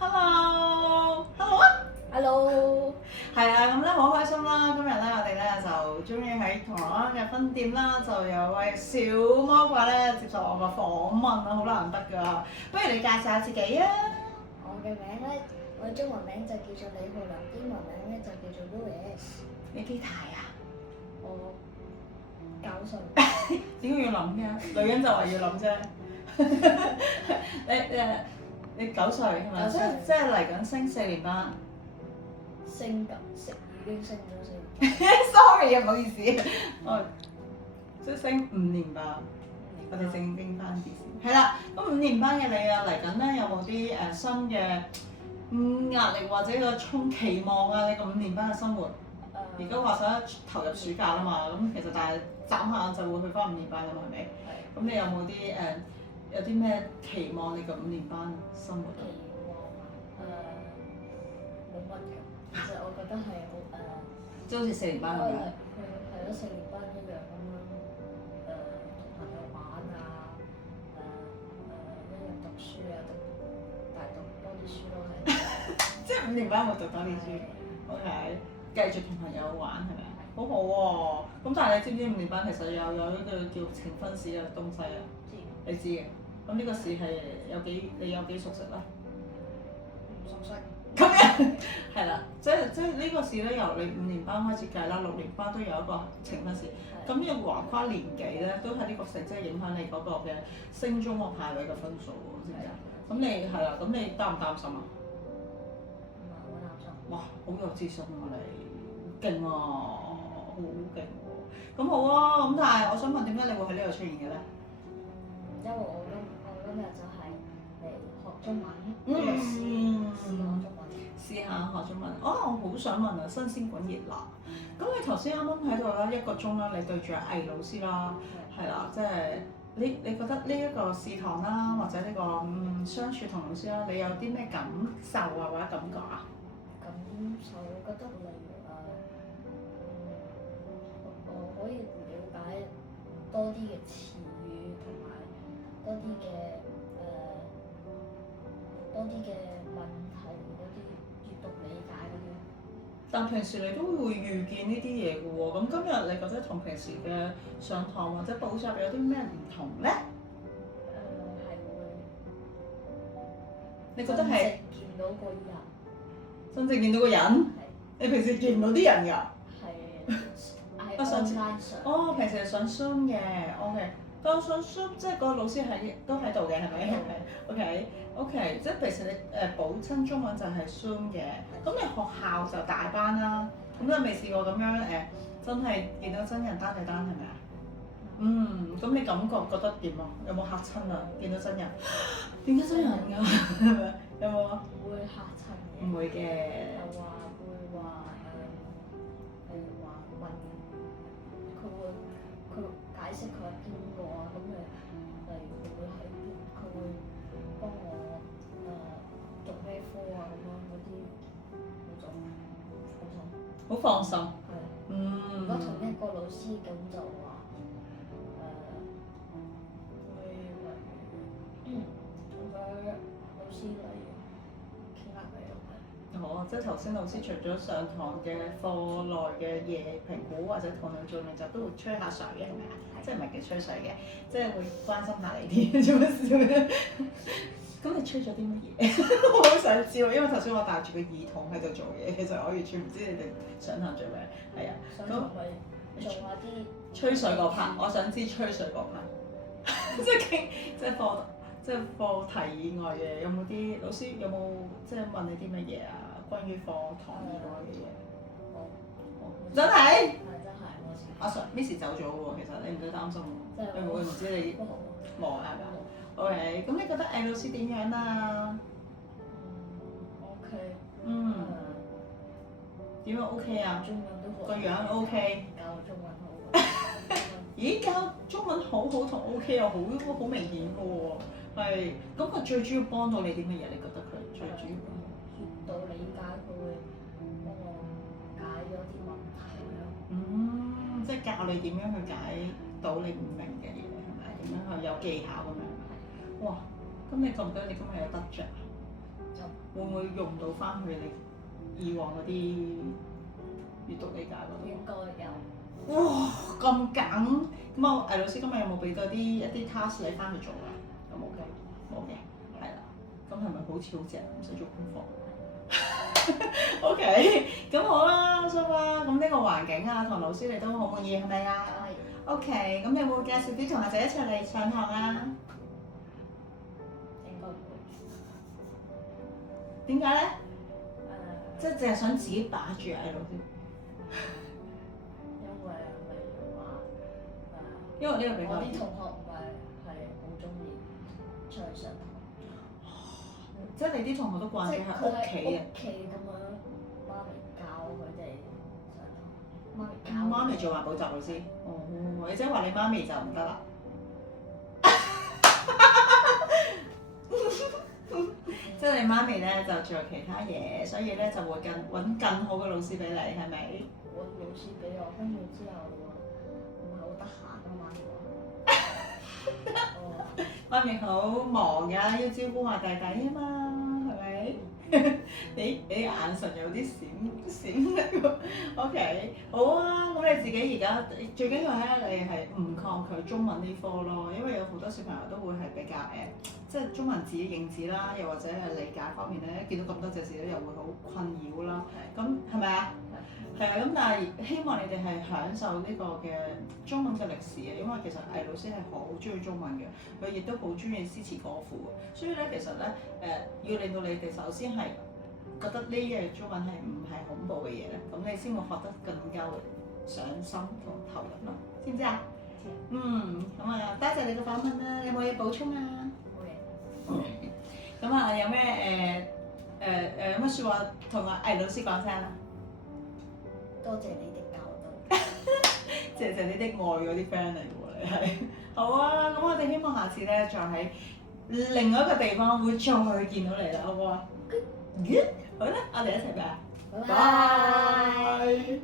Hello 啊 Hello，係啊，咁咧好開心啦！今日咧我哋咧就終於喺銅鑼灣嘅分店啦，就有位小魔鬼咧接受我個訪問啊，好難得㗎。不如你介紹下自己啊？我嘅名咧，我嘅中文名就叫做李浩林，英文名咧就叫做 Louis。你幾大啊？我9歲。點解要諗嘅？女人就話要諗啫。你9歲係咪？9歲即係嚟緊升4年班。已經升咗4年。Sorry 啊，唔好意思。我即係升5年班。我哋正經翻啲先。係啦，咁5年班嘅你啊，嚟緊咧有冇啲新嘅壓力或者個期望啊？你個5年班嘅生活，而家話想投入暑假啦嘛，咁其實但係眨下就會去翻5年班啦嘛，係咪？咁你有冇啲有啲咩期望你個5年班生活啊？期望冇乜嘅，其實我覺得係即係好似4年班咁樣。係咯，4年班一樣咁樣同朋友玩啊，一日讀書啊，但係讀多啲書咯係。即係5年班會讀多啲書，OK，繼續同朋友玩係咪啊？好好喎，咁但係你知唔知5年班其實有一個叫呈分試嘅東西啊？你知嘅，咁呢個試係你有幾熟悉啦？唔熟悉。咁樣係啦，即係呢個試咧，由你5年班開始計啦，6年班都有一個呈分試。咁要橫跨年紀咧，都係呢個成績影響你嗰個嘅升中個排位嘅分數喎，知唔知啊？咁你係啦，咁你擔唔擔心啊？唔係好擔心。哇，好有自信啊你，勁啊，好勁喎！咁好啊，咁但係我想問點解你會喺呢度出現嘅咧？因為我今日就係嚟學中文，試下學中文。哦，我好想問啊，新鮮滾熱辣。咁你頭先啱啱喺度啦1個鐘啦，你對住阿魏老師啦，係啦，即係你覺得呢一個試堂啦，或者呢個相處同老師啦，你有啲咩感受啊或者感覺啊？感受我覺得例如我可以了解多啲嘅詞語同埋多啲嘅問題嗰啲閱讀理解嗰啲。但平時你都會遇見呢啲嘢嘅喎，咁今日你覺得同平時嘅上堂或者補習有啲咩唔同咧？係會。你覺得係見到個人？真正見到個人？係。你平時見唔到啲人㗎？係online上。哦，平時係上 Zoom 嘅 ，OK。當上 Zoom 即係嗰個老師都喺度嘅，係咪？係 OK，即係平時你補親中文就係 Zoom 嘅。咁你學校就大班啦，咁你未試過咁樣真係見到真人單對單係咪啊？咁你感覺得點啊？有冇嚇親啊？見到真人？點解真人㗎？係咪？有冇啊？唔會嚇親嘅。唔會嘅。就話會話話問佢解釋佢係邊個啊？咁例如佢會喺邊，佢會幫我讀咩科啊咁樣嗰啲嗰種好放心。係。如果同一個老師咁就話會例如同個老師例如傾下偈咁樣。好啊，即係頭先老師除咗上堂嘅課內嘅嘢評估或者討論做練習，都會吹下水嘅係咪啊？即係唔係叫吹水嘅，即係會關心下你啲做乜事咧？咁你吹咗啲乜嘢？我好想知喎，因為頭先我戴住個耳筒喺度做嘢，其實我完全唔知你哋上堂做咩。係啊，咁做下啲吹水嗰 part，我想知吹水嗰 part，即係傾即係課題以外嘅，有冇啲老師有冇即係問你啲乜嘢啊？關於課堂以外嘅嘢。真係？真係我阿 Sir，Miss 走咗喎，其實你唔使擔心喎，佢唔會唔知你忙係咪啊？OK，咁你覺得魏老師點樣啊？OK。點樣 OK 啊？中文都好。個樣 OK。教中文好。咦，教中文好好同 OK 又好明顯嘅喎，係。咁佢最主要幫到你啲乜嘢？你覺得佢最主要？閱讀理解，佢會幫我解咗啲問題咯。即係教你點樣去解到你唔明嘅嘢，係咪？點樣去有技巧咁樣？哇！咁你覺唔覺得你今日有得着啊？會唔會用到翻去你以往嗰啲閱讀理解嗰度？應該有。哇，咁緊！咁啊，魏老師今日有冇俾多一啲 task 你翻去做啊？有冇嘅？冇嘅，係啦。咁係咪好似好正，唔使做功課？OK，咁好啦，蘇啊，咁呢個環境啊，同老師你都好滿意係咪啊係。 ？OK，咁你有冇介紹啲同學仔一齊嚟上堂啊？應該唔會。點解咧？誒、即係淨係想自己把住啊，老師。因為例如話因為呢個比較我啲同學唔係好中意出去上堂，即係你啲同學都慣咗喺屋企嘅。屋企咁樣，媽咪教佢哋上堂，媽咪教。媽咪做埋補習老師。哦，你即係話你媽咪就唔得啦。即係你媽咪咧就做其他嘢，所以咧就會揾更好嘅老師俾你，係咪？揾老師俾我，跟住之後話唔係好得閒啊嘛，哦，媽咪好忙㗎，要照顧埋弟弟啊嘛，係咪？你眼神有啲閃嚟喎。OK，好啊，咁你自己而家最緊要咧，你係唔抗拒中文呢科咯，因為有好多小朋友都會係比較即係中文字認字啦，又或者係理解方面咧，見到咁多隻字咧，又會好困擾啦。咁係咪啊？係啊，咁但係希望你哋係享受呢個嘅中文嘅歷史啊，因為其實魏老師係好中意中文嘅，佢亦都好中意詩詞歌賦嘅，所以咧其實咧要令到你哋首先係覺得呢樣中文係唔係恐怖嘅嘢咧，咁你先會學得更加上心同投入咯，知唔知啊？咁啊，多謝你嘅訪問啦，你有冇嘢補充啊？冇嘢。咁啊，有咩有乜説話同阿魏老師講聲啊？多謝你的教導。謝謝你的愛嗰啲 friend 嚟喎，你係好啊！咁我哋希望下次咧，再喺另外一個地方會再見到你啦，好唔好啊？好啦，我哋一齊吧。拜拜。